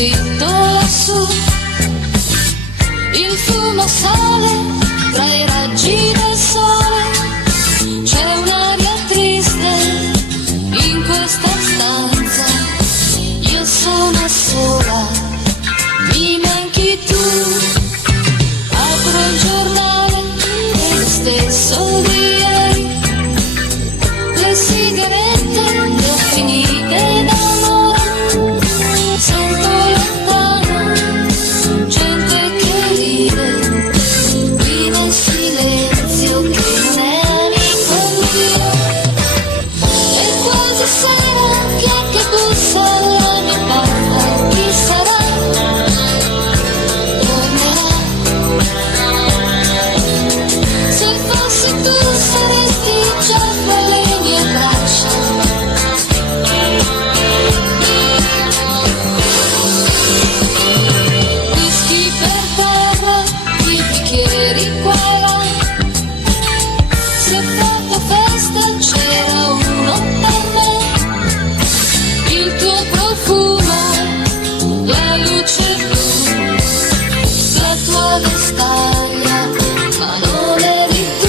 scritto lassù. Il fumo sale tra i raggi del sole, c'è un'aria triste in questa stanza. Io sono sola, mi manchi tu. Apro il giornale, è lo stesso di ieri. Le sigarette le ho finite da un'ora. Sento lontano gente che ride, qui nel silenzio che non è amico mio. È quasi sera, chi è che bussa alla mia porta? Chi sarà? Tornerà. Se fossi tu saresti già fra le mie braccia. Whisky per terra, i bicchieri qua e là. Si è fatta festa, c'era uno per me. Il tuo profumo, la luce blu, la tua vestaglia, ma non eri tu.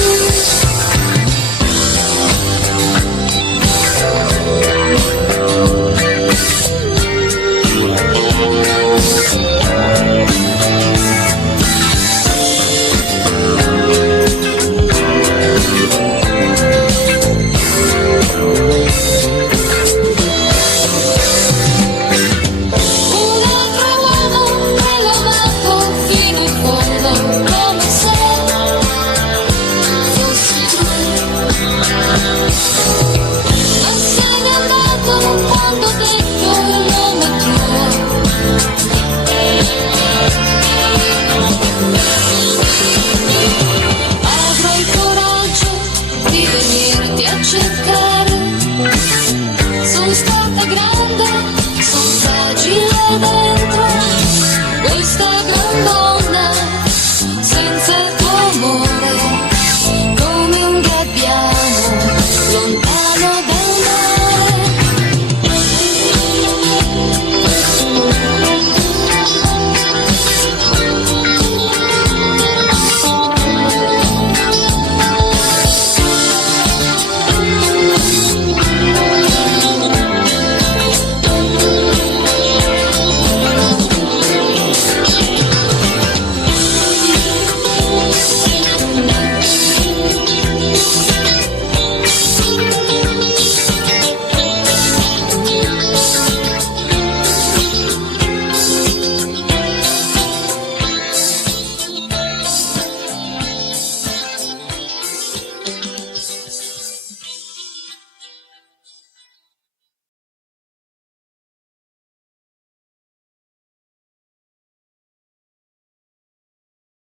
Un altro uomo che l'ho amato fino in fondo, come se fossi tu. Ma sei andato quando ho detto il nome tuo. Avrò il coraggio di venirti a cercare. Sono stata grande, sono fragile dentro questa gran donna senza te.